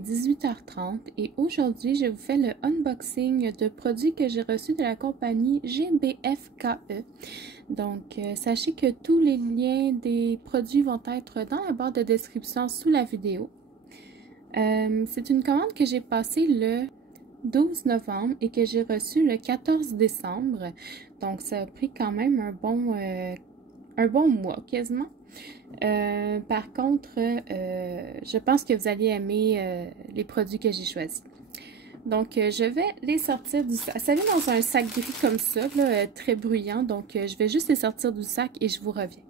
18h30 et aujourd'hui je vous fais le unboxing de produits que j'ai reçus de la compagnie GBFKE. Donc sachez que tous les liens des produits vont être dans la barre de description sous la vidéo. C'est une commande que j'ai passée le 12 novembre et que j'ai reçue le 14 décembre. Donc ça a pris quand même un bon mois quasiment. Par contre, je pense que vous allez aimer les produits que j'ai choisis. Donc, je vais les sortir du sac. Ça vient dans un sac gris comme ça, là, très bruyant. Donc, je vais juste les sortir du sac et je vous reviens.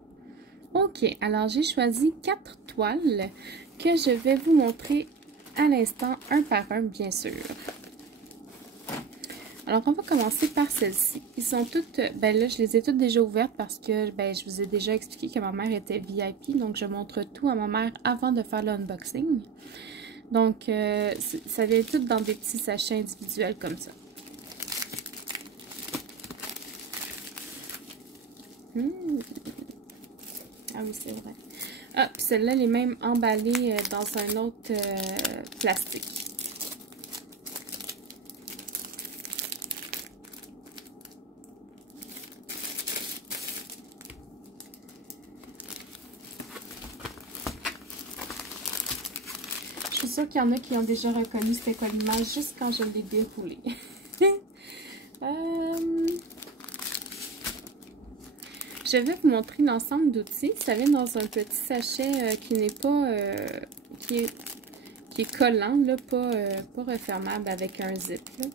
Ok, alors j'ai choisi 4 toiles que je vais vous montrer à l'instant, un par un, bien sûr. Alors, on va commencer par celles-ci. Ils sont toutes, ben là, je les ai toutes déjà ouvertes parce que, ben, je vous ai déjà expliqué que ma mère était VIP. Donc, je montre tout à ma mère avant de faire l'unboxing. Donc, ça vient tout dans des petits sachets individuels comme ça. Ah oui, c'est vrai. Ah, puis celle-là, elle est même emballée dans un autre plastique. Je suis sûre qu'il y en a qui ont déjà reconnu cette collimage juste quand je l'ai déroulé. Je vais vous montrer l'ensemble d'outils. Ça vient dans un petit sachet qui n'est pas... qui est collant, là, pas refermable avec un zip. Là.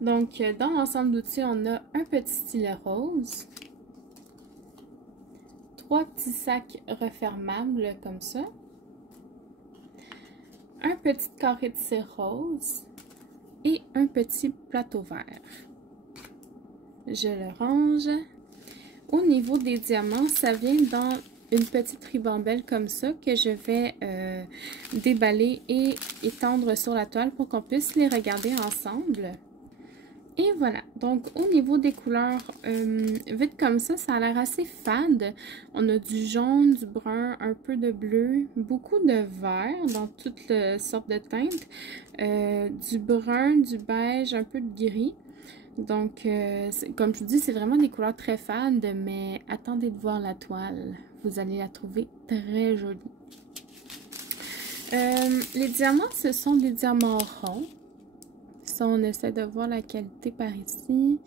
Donc, dans l'ensemble d'outils, on a un petit stylet rose, 3 petits sacs refermables comme ça, un petit carré de cire rose et un petit plateau vert. Je le range. Au niveau des diamants, ça vient dans une petite ribambelle comme ça que je vais déballer et étendre sur la toile pour qu'on puisse les regarder ensemble. Et voilà, donc au niveau des couleurs, vite comme ça a l'air assez fade. On a du jaune, du brun, un peu de bleu, beaucoup de vert dans toutes sortes de teintes, du brun, du beige, un peu de gris. Donc, comme je vous dis, c'est vraiment des couleurs très fades, mais attendez de voir la toile. Vous allez la trouver très jolie. Les diamants, ce sont des diamants ronds. On essaie de voir la qualité par ici.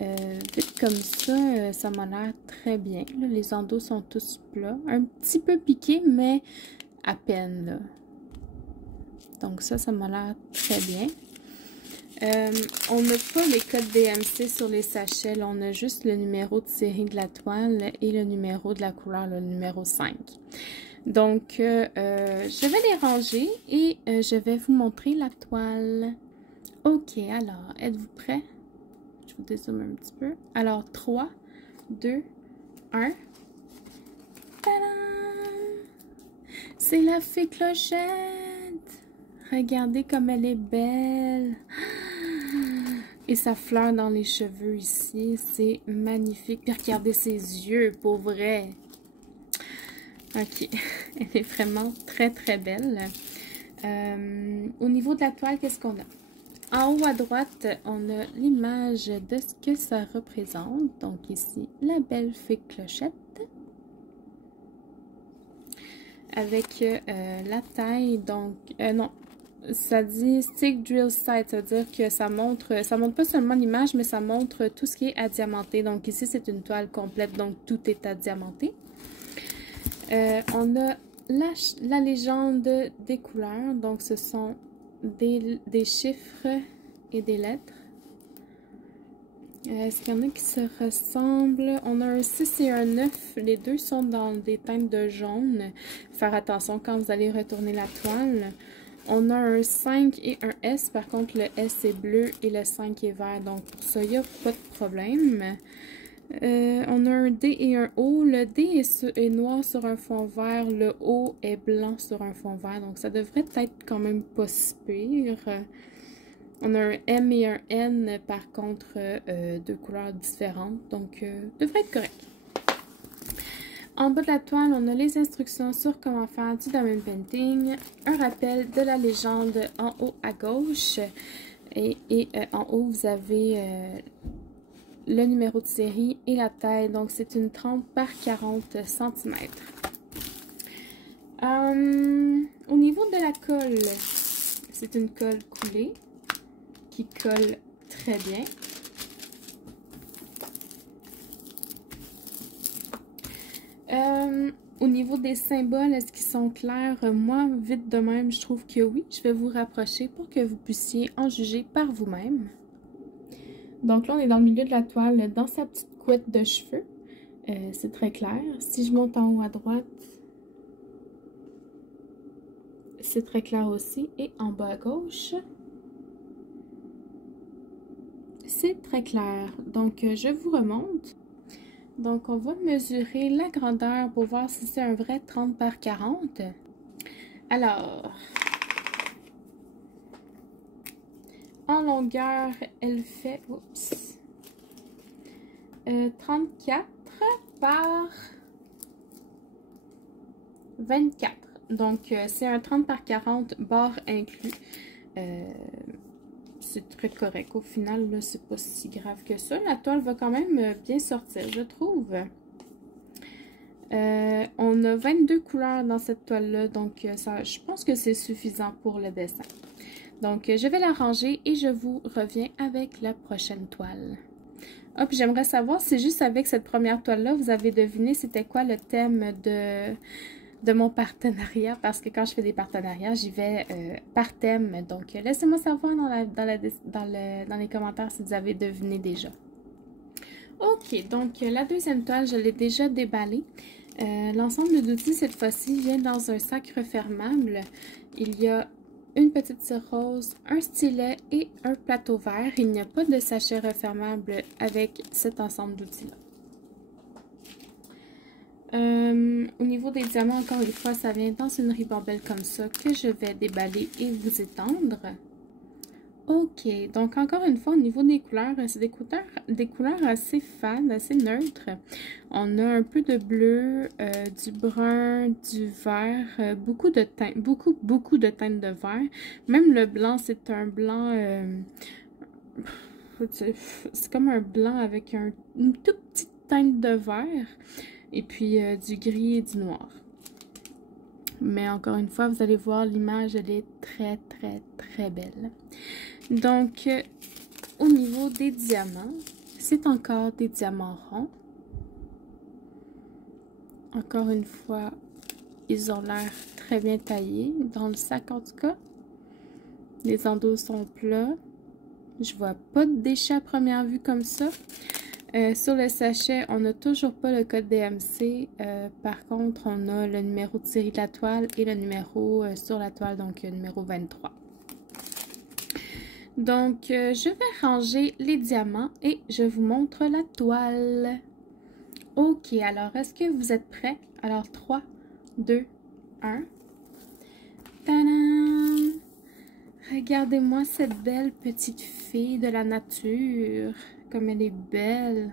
Vite comme ça, ça m'a l'air très bien. Là, les endos sont tous plats. Un petit peu piqués, mais à peine. Là. Donc ça m'a l'air très bien. On n'a pas les codes DMC sur les sachets. Là, on a juste le numéro de série de la toile et le numéro de la couleur, le numéro 5. Donc, je vais les ranger et je vais vous montrer la toile. Ok, alors, êtes-vous prêts? Je vous dézoome un petit peu. Alors, 3, 2, 1. C'est la fée Clochette! Regardez comme elle est belle! Et sa fleur dans les cheveux ici, c'est magnifique. Puis regardez ses yeux, pour vrai! Ok, elle est vraiment très très belle. Au niveau de la toile, qu'est-ce qu'on a? En haut à droite, on a l'image de ce que ça représente. Donc ici, la belle fée Clochette. Avec la taille, donc, non, ça dit Stick Drill Sight, ça veut dire que ça montre pas seulement l'image, mais ça montre tout ce qui est adiamanté. Donc ici, c'est une toile complète, donc tout est adiamanté. On a la légende des couleurs, donc ce sont des chiffres et des lettres. Est-ce qu'il y en a qui se ressemblent? On a un 6 et un 9. Les deux sont dans des teintes de jaune. Faire attention quand vous allez retourner la toile. On a un 5 et un S. Par contre, le S est bleu et le 5 est vert. Donc, pour ça, il n'y a pas de problème. On a un D et un O. Le D est noir sur un fond vert. Le O est blanc sur un fond vert. Donc, ça devrait être quand même pas si pire. On a un M et un N, par contre, deux couleurs différentes, donc devrait être correct. En bas de la toile, on a les instructions sur comment faire du diamond painting, un rappel de la légende en haut à gauche, et en haut, vous avez le numéro de série et la taille, donc c'est une 30 par 40 cm. Au niveau de la colle, c'est une colle coulée qui colle très bien. Au niveau des symboles, est-ce qu'ils sont clairs? Moi, vite de même, je trouve que oui. Je vais vous rapprocher pour que vous puissiez en juger par vous-même. Donc là, on est dans le milieu de la toile, dans sa petite couette de cheveux. C'est très clair. Si je monte en haut à droite, c'est très clair aussi. Et en bas à gauche, c'est très clair. Donc, je vous remonte. Donc, on va mesurer la grandeur pour voir si c'est un vrai 30 par 40. Alors, en longueur, elle fait 34 par 24. Donc, c'est un 30 par 40, barre inclus. C'est très correct. Au final, là, c'est pas si grave que ça. La toile va quand même bien sortir, je trouve. On a 22 couleurs dans cette toile-là, donc ça, je pense que c'est suffisant pour le dessin. Donc, je vais la ranger et je vous reviens avec la prochaine toile. Ah, puis j'aimerais savoir si juste avec cette première toile-là, vous avez deviné c'était quoi le thème de mon partenariat, parce que quand je fais des partenariats, j'y vais par thème. Donc, laissez-moi savoir dans les commentaires si vous avez deviné déjà. Ok, donc la deuxième toile, je l'ai déjà déballée. L'ensemble d'outils, cette fois-ci, vient dans un sac refermable. Il y a une petite cire rose, un stylet et un plateau vert. Il n'y a pas de sachet refermable avec cet ensemble d'outils-là. Au niveau des diamants, encore une fois, ça vient dans une ribambelle comme ça que je vais déballer et vous étendre. Ok, donc encore une fois, au niveau des couleurs, c'est des couleurs assez fades, assez neutres. On a un peu de bleu, du brun, du vert, beaucoup de teintes, beaucoup de teintes de vert. Même le blanc, c'est un blanc, c'est comme un blanc avec une toute petite teinte de vert. Et puis du gris et du noir. Mais encore une fois, vous allez voir, l'image, elle est très, très, très belle. Donc, au niveau des diamants, c'est encore des diamants ronds. Encore une fois, ils ont l'air très bien taillés. Dans le sac, en tout cas, les endos sont plats. Je vois pas de déchets à première vue comme ça. Sur le sachet, on n'a toujours pas le code DMC. Par contre, on a le numéro de série de la toile et le numéro sur la toile, donc numéro 23. Donc, je vais ranger les diamants et je vous montre la toile. Ok, alors, est-ce que vous êtes prêts? Alors, 3, 2, 1. Tadam! Regardez-moi cette belle petite fille de la nature. Comme elle est belle.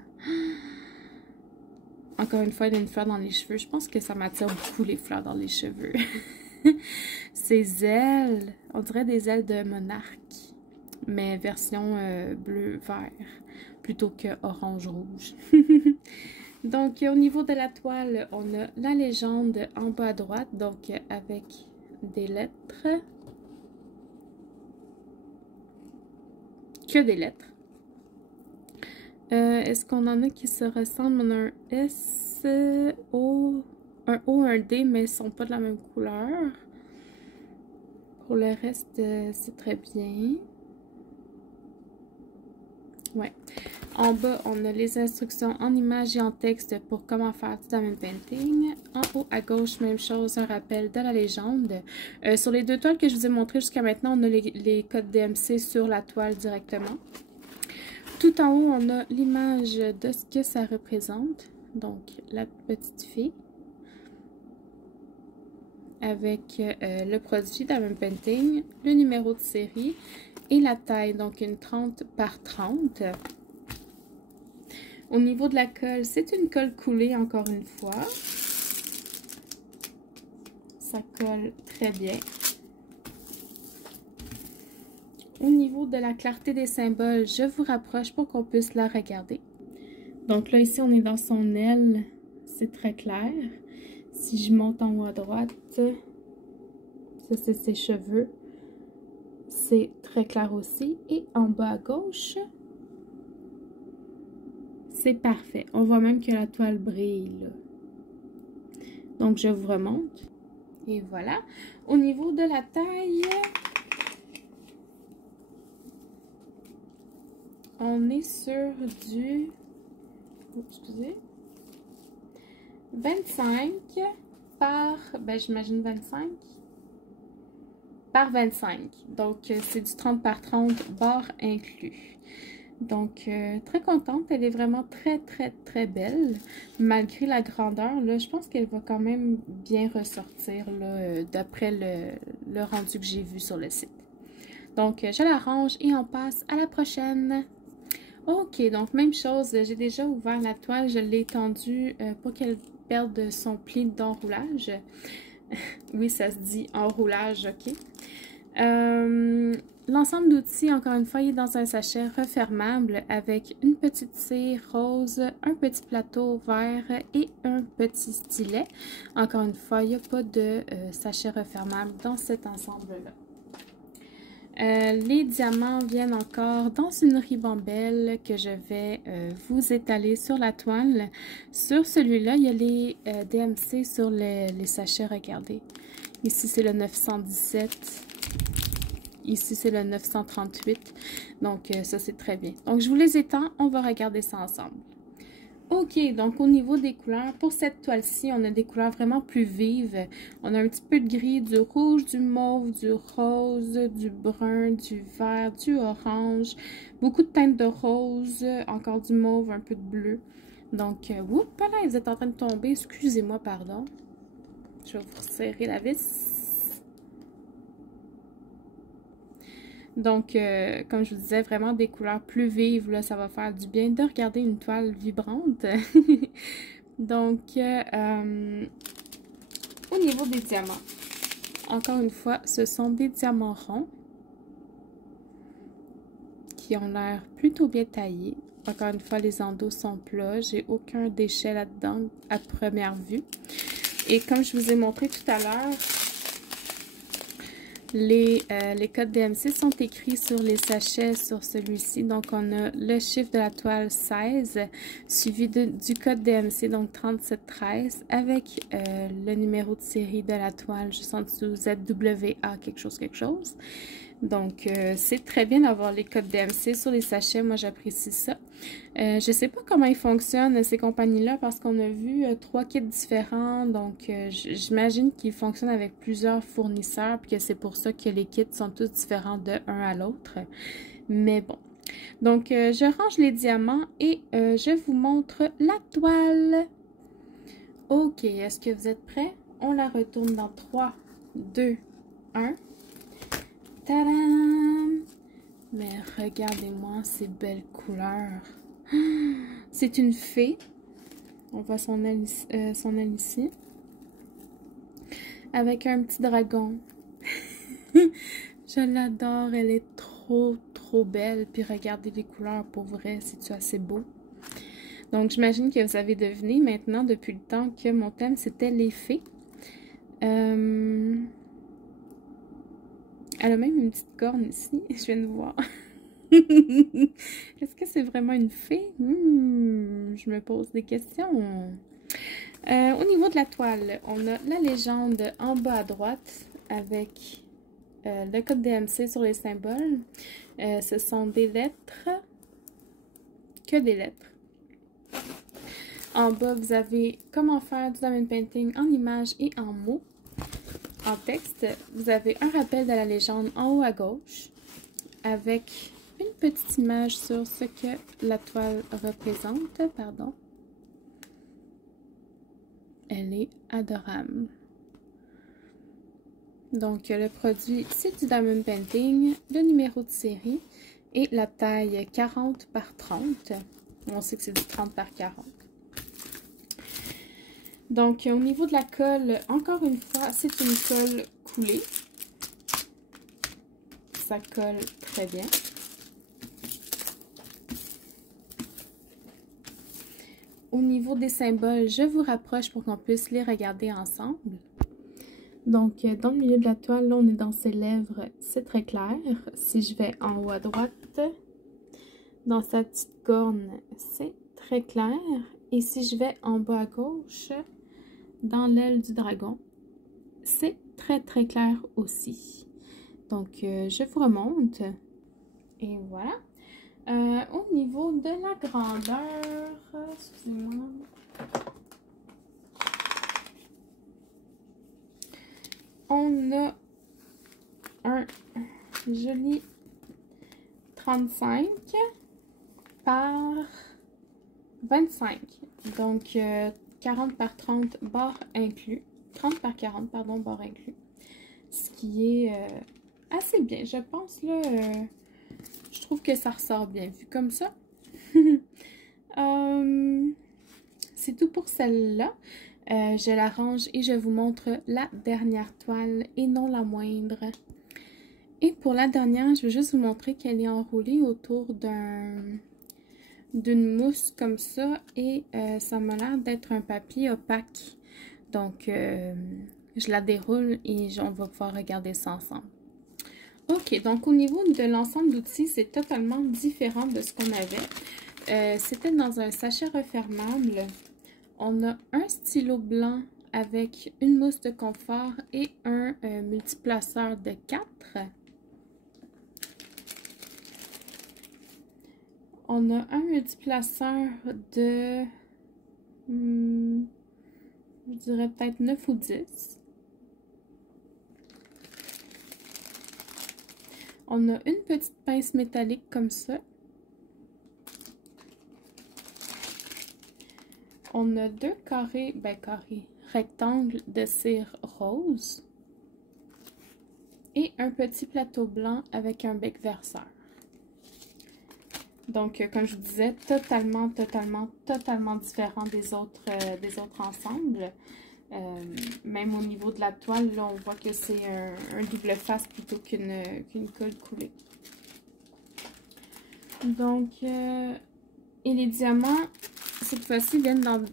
Encore une fois, elle a une fleur dans les cheveux. Je pense que ça m'attire beaucoup les fleurs dans les cheveux. Ses ailes, on dirait des ailes de monarque. Mais version bleu-vert plutôt que orange-rouge. Donc, au niveau de la toile, on a la légende en bas à droite. Donc, avec des lettres. Que des lettres. Est-ce qu'on en a qui se ressemblent? On a un S, O, un D, mais ils ne sont pas de la même couleur. Pour le reste, c'est très bien. Ouais. En bas, on a les instructions en images et en texte pour comment faire du diamond painting. En haut à gauche, même chose, un rappel de la légende. Sur les deux toiles que je vous ai montrées jusqu'à maintenant, on a les codes DMC sur la toile directement. Tout en haut, on a l'image de ce que ça représente. Donc, la petite fille. avec le produit Diamond Painting, le numéro de série et la taille, donc une 30 par 30. Au niveau de la colle, c'est une colle coulée encore une fois. Ça colle très bien. Au niveau de la clarté des symboles, je vous rapproche pour qu'on puisse la regarder. Donc là, ici, on est dans son aile. C'est très clair. Si je monte en haut à droite, ça, c'est ses cheveux. C'est très clair aussi. Et en bas à gauche, c'est parfait. On voit même que la toile brille, là. Donc, je vous remonte. Et voilà. Au niveau de la taille, on est sur du... Excusez. 25 par... Ben, j'imagine 25 par 25. Donc, c'est du 30 par 30, barre inclus. Donc, très contente. Elle est vraiment très, très, très belle. Malgré la grandeur, là, je pense qu'elle va quand même bien ressortir, là, d'après le rendu que j'ai vu sur le site. Donc, je la range et on passe à la prochaine. Ok, donc même chose, j'ai déjà ouvert la toile, je l'ai étendue pour qu'elle perde son pli d'enroulage. Oui, ça se dit enroulage, ok. L'ensemble d'outils, encore une fois, il est dans un sachet refermable avec une petite cire rose, un petit plateau vert et un petit stylet. Encore une fois, il n'y a pas de sachet refermable dans cet ensemble-là. Les diamants viennent encore dans une ribambelle que je vais vous étaler sur la toile. Sur celui-là, il y a les DMC sur les sachets, regardez. Ici, c'est le 917. Ici, c'est le 938. Donc, ça, c'est très bien. Donc, je vous les étends. On va regarder ça ensemble. Ok, donc au niveau des couleurs, pour cette toile-ci, on a des couleurs vraiment plus vives. On a un petit peu de gris, du rouge, du mauve, du rose, du brun, du vert, du orange. Beaucoup de teintes de rose, encore du mauve, un peu de bleu. Donc, oups, là, vous êtes en train de tomber. Excusez-moi, pardon. Je vais vous resserrer la vis. Donc, comme je vous disais, vraiment des couleurs plus vives, là, ça va faire du bien de regarder une toile vibrante. Donc, au niveau des diamants, encore une fois, ce sont des diamants ronds qui ont l'air plutôt bien taillés. Encore une fois, les endos sont plats, j'ai aucun déchet là-dedans à première vue. Et comme je vous ai montré tout à l'heure, les codes DMC sont écrits sur les sachets sur celui-ci. Donc, on a le chiffre de la toile 16, suivi du code DMC, donc 3713, avec le numéro de série de la toile juste en dessous, ZWA, quelque chose. Donc, c'est très bien d'avoir les codes DMC sur les sachets. Moi, j'apprécie ça. Je ne sais pas comment ils fonctionnent, ces compagnies-là, parce qu'on a vu 3 kits différents. Donc, j'imagine qu'ils fonctionnent avec plusieurs fournisseurs, puis que c'est pour ça que les kits sont tous différents de un à l'autre. Mais bon. Donc, je range les diamants et je vous montre la toile. Ok, est-ce que vous êtes prêts? On la retourne dans 3, 2, 1. Tadam! Mais regardez-moi ces belles couleurs. C'est une fée. On voit son aile ici. Avec un petit dragon. Je l'adore. Elle est trop, trop belle. Puis regardez les couleurs pour vrai. C'est-tu assez beau? Donc, j'imagine que vous avez deviné maintenant depuis le temps que mon thème, c'était les fées. Elle a même une petite corne ici, je viens de voir. Est-ce que c'est vraiment une fée? Je me pose des questions. Au niveau de la toile, on a la légende en bas à droite avec le code DMC sur les symboles. Ce sont des lettres, que des lettres. En bas, vous avez comment faire du diamond painting en images et en mots. En texte, vous avez un rappel de la légende en haut à gauche avec une petite image sur ce que la toile représente. Pardon. Elle est adorable. Donc, le produit, c'est du Diamond Painting, le numéro de série et la taille 40 par 30. On sait que c'est du 30 par 40. Donc, au niveau de la colle, encore une fois, c'est une colle coulée. Ça colle très bien. Au niveau des symboles, je vous rapproche pour qu'on puisse les regarder ensemble. Donc, dans le milieu de la toile, là, on est dans ses lèvres, c'est très clair. Si je vais en haut à droite, dans sa petite corne, c'est très clair. Et si je vais en bas à gauche, dans l'aile du dragon, c'est très très clair aussi. Donc, je vous remonte. Et voilà. Au niveau de la grandeur, excusez-moi. On a un joli 35 par 25. Donc, 40 par 30, barre inclus. 30 par 40, pardon, barre inclus. Ce qui est assez bien. Je pense, là, je trouve que ça ressort bien vu comme ça. C'est tout pour celle-là. Je la range et je vous montre la dernière toile et non la moindre. Et pour la dernière, je vais juste vous montrer qu'elle est enroulée autour d'une mousse comme ça et ça m'a l'air d'être un papier opaque. Donc, je la déroule et on va pouvoir regarder ça ensemble. Ok, donc au niveau de l'ensemble d'outils, c'est totalement différent de ce qu'on avait. C'était dans un sachet refermable. On a un stylo blanc avec une mousse de confort et un multiplaceur de 4. On a un multiplaceur de, je dirais peut-être 9 ou 10. On a une petite pince métallique comme ça. On a deux rectangles de cire rose. Et un petit plateau blanc avec un bec verseur. Donc, comme je vous disais, totalement différent des autres ensembles. Même au niveau de la toile, là, on voit que c'est un double face plutôt qu'une colle coulée. Donc, et les diamants, cette fois-ci, viennent dans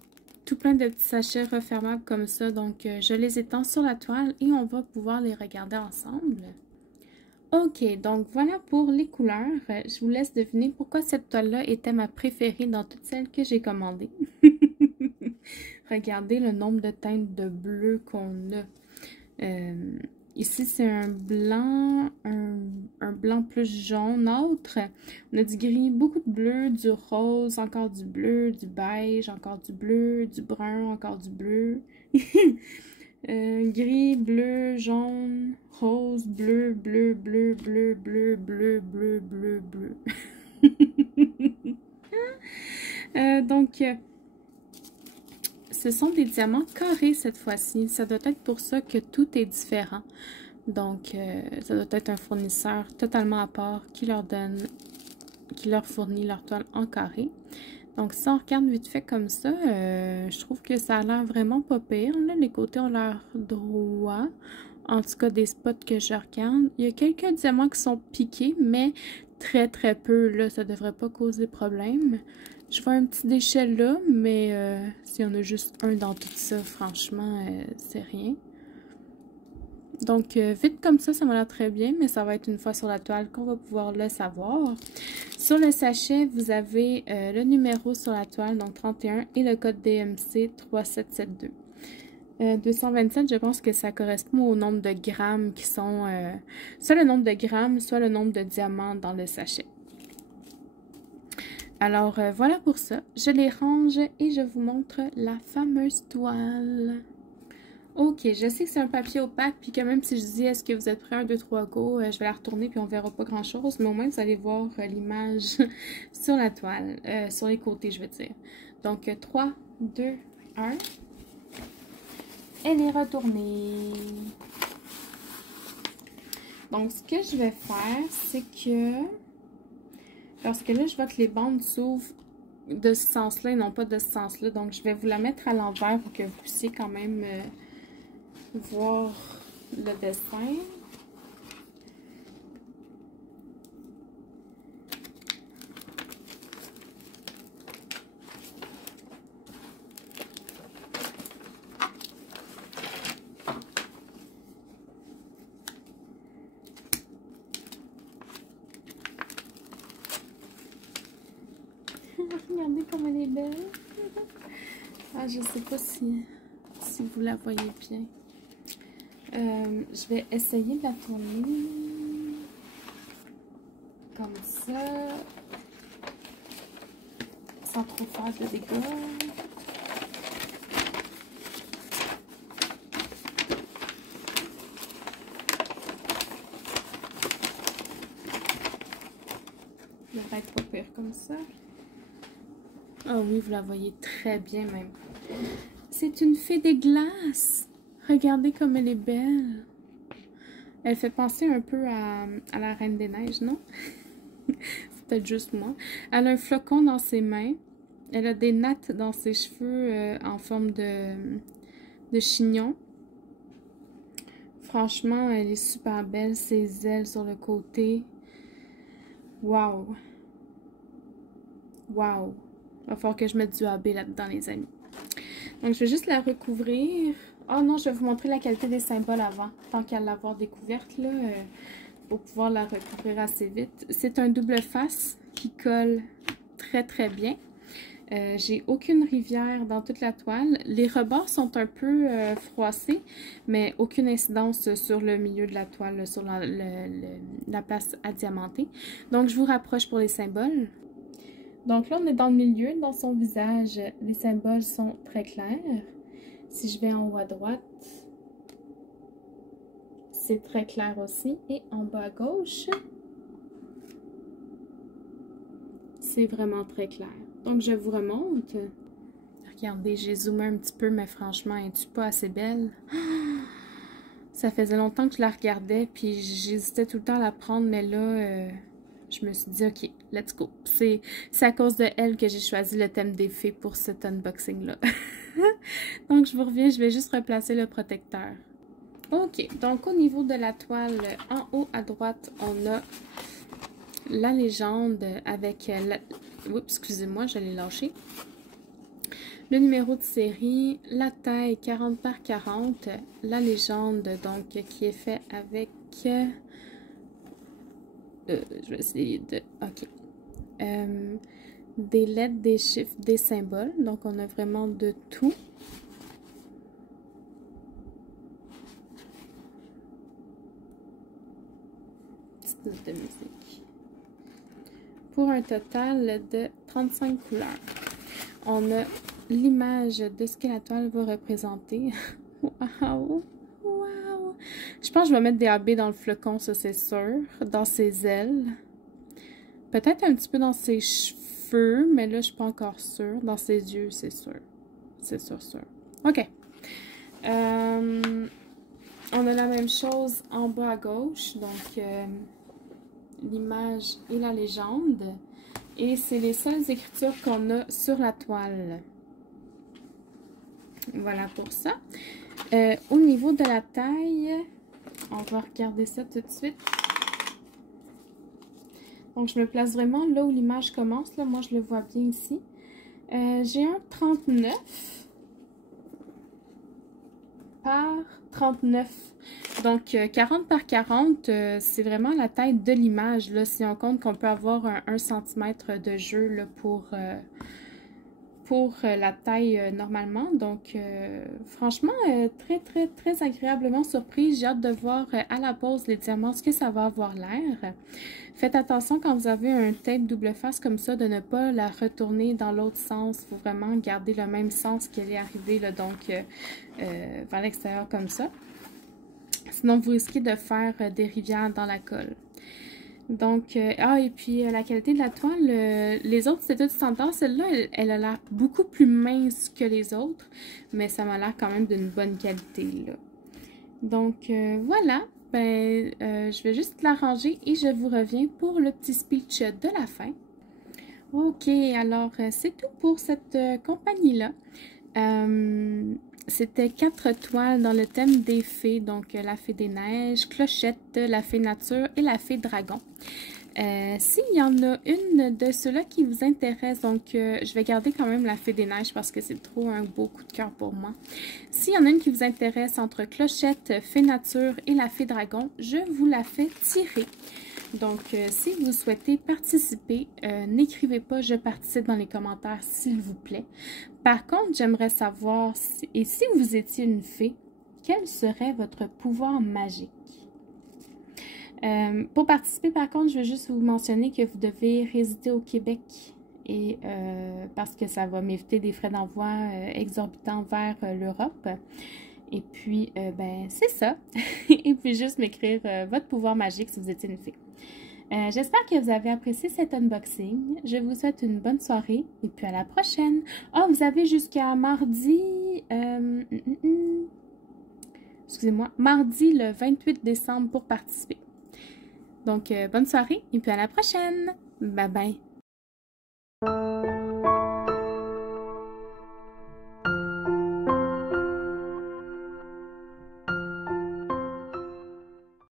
tout plein de petits sachets refermables comme ça. Donc, je les étends sur la toile et on va pouvoir les regarder ensemble. Ok, donc voilà pour les couleurs. Je vous laisse deviner pourquoi cette toile-là était ma préférée dans toutes celles que j'ai commandées. Regardez le nombre de teintes de bleu qu'on a. Ici, c'est un blanc plus jaunâtre. On a du gris, beaucoup de bleu, du rose, encore du bleu, du beige, encore du bleu, du brun, encore du bleu. Gris, bleu, jaune, rose, bleu, bleu, bleu, bleu, bleu, bleu, bleu, bleu, bleu. Donc, ce sont des diamants carrés cette fois-ci. Ça doit être pour ça que tout est différent. Donc, ça doit être un fournisseur totalement à part qui leur fournit leur toile en carré. Donc, si on regarde vite fait comme ça, je trouve que ça a l'air vraiment pas pire. Là, les côtés ont l'air droits. En tout cas, des spots que je regarde. Il y a quelques diamants qui sont piqués, mais très peu. Là, ça devrait pas causer problème. Je vois un petit déchet là, mais s'il y en a juste un dans tout ça, franchement, c'est rien. Donc, vite comme ça m'a l'air très bien, mais ça va être une fois sur la toile qu'on va pouvoir le savoir. Sur le sachet, vous avez le numéro sur la toile, donc 31, et le code DMC 3772. 227, je pense que ça correspond au nombre de grammes qui sont... soit le nombre de grammes, soit le nombre de diamants dans le sachet. Alors, voilà pour ça. Je les range et je vous montre la fameuse toile. Ok, je sais que c'est un papier opaque, puis que même si je dis est-ce que vous êtes prêts, 1, 2, 3, go, je vais la retourner puis on verra pas grand chose, mais au moins vous allez voir l'image sur la toile, sur les côtés je veux dire. Donc 3, 2, 1, elle est retournée. Donc, ce que je vais faire, c'est que... Parce que là, je vois que les bandes s'ouvrent de ce sens-là et non pas de ce sens-là. Donc, je vais vous la mettre à l'envers pour que vous puissiez quand même voir le dessin. Regardez comme elle est belle. Ah, je sais pas si vous la voyez bien. Je vais essayer de la tourner comme ça, sans trop faire de dégâts. Ça va être pas pire comme ça. Ah oui, vous la voyez très bien même. C'est une fée des glaces. Regardez comme elle est belle. Elle fait penser un peu à la Reine des Neiges, non? C'est peut-être juste moi. Elle a un flocon dans ses mains. Elle a des nattes dans ses cheveux en forme de chignon. Franchement, elle est super belle. Ses ailes sur le côté. Waouh! Waouh! Il va falloir que je mette du AB là-dedans, les amis. Donc, je vais juste la recouvrir. Oh non, je vais vous montrer la qualité des symboles avant, tant qu'à l'avoir découverte, là, pour pouvoir la recouvrir assez vite. C'est un double face qui colle très, très bien. J'ai aucune rivière dans toute la toile. Les rebords sont un peu froissés, mais aucune incidence sur le milieu de la toile, sur la place à diamanter. Donc, je vous rapproche pour les symboles. Donc là, on est dans le milieu, dans son visage, les symboles sont très clairs. Si je vais en haut à droite, c'est très clair aussi. Et en bas à gauche, c'est vraiment très clair. Donc je vous remonte. Regardez, j'ai zoomé un petit peu, mais franchement, es-tu pas assez belle? Ça faisait longtemps que je la regardais, puis j'hésitais tout le temps à la prendre, mais là... je me suis dit, ok, let's go. C'est à cause de elle que j'ai choisi le thème des fées pour cet unboxing-là. Donc, je vous reviens, je vais juste replacer le protecteur. Ok, donc au niveau de la toile, en haut à droite, on a la légende avec... Oups, excusez-moi, je l'ai lâché. Le numéro de série, la taille 40 par 40, la légende, donc, qui est fait avec... je vais essayer de... Ok. Des lettres, des chiffres, des symboles. Donc, on a vraiment de tout. Petite note de musique. Pour un total de 35 couleurs. On a l'image de ce que la toile va représenter. Waouh! Wow! Je pense que je vais mettre des AB dans le flocon, ça c'est sûr. Dans ses ailes. Peut-être un petit peu dans ses cheveux, mais là je suis pas encore sûre. Dans ses yeux, c'est sûr. C'est sûr, sûr. Ok. On a la même chose en bas à gauche. Donc l'image et la légende. Et c'est les seules écritures qu'on a sur la toile. Voilà pour ça. Au niveau de la taille, on va regarder ça tout de suite. Donc, je me place vraiment là où l'image commence. Là. Moi, je le vois bien ici. J'ai un 39 par 39. Donc, 40 par 40, c'est vraiment la taille de l'image. Si on compte qu'on peut avoir un 1 cm de jeu là, pour la taille normalement. Donc, franchement, très agréablement surprise. J'ai hâte de voir à la pause les diamants ce que ça va avoir l'air. Faites attention quand vous avez un tape double face comme ça, de ne pas la retourner dans l'autre sens. Il faut vraiment garder le même sens qu'elle est arrivée, là, donc vers l'extérieur comme ça. Sinon, vous risquez de faire des rivières dans la colle. Donc, et puis la qualité de la toile, les autres c'était tout standard. Celle-là, elle a l'air beaucoup plus mince que les autres, mais ça m'a l'air quand même d'une bonne qualité, là. Donc, voilà. je vais juste l'arranger et je vous reviens pour le petit speech de la fin. Ok, alors c'est tout pour cette compagnie-là. C'était 4 toiles dans le thème des fées, donc la fée des neiges, Clochette, la fée nature et la fée dragon. S'il y en a une de ceux-là qui vous intéresse, donc je vais garder quand même la fée des neiges parce que c'est trop un beau coup de cœur pour moi. S'il y en a une qui vous intéresse entre Clochette, fée nature et la fée dragon, je vous la fais tirer. Donc, si vous souhaitez participer, n'écrivez pas « Je participe » dans les commentaires, s'il vous plaît. Par contre, j'aimerais savoir, si vous étiez une fée, quel serait votre pouvoir magique? Pour participer, par contre, je veux juste vous mentionner que vous devez résider au Québec et parce que ça va m'éviter des frais d'envoi exorbitants vers l'Europe. Et puis, c'est ça. Et puis, juste m'écrire votre pouvoir magique si vous étiez une fée. J'espère que vous avez apprécié cet unboxing. Je vous souhaite une bonne soirée et puis à la prochaine. Oh, vous avez jusqu'à mardi... excusez-moi, mardi le 28 décembre pour participer. Donc, bonne soirée et puis à la prochaine. Bye bye.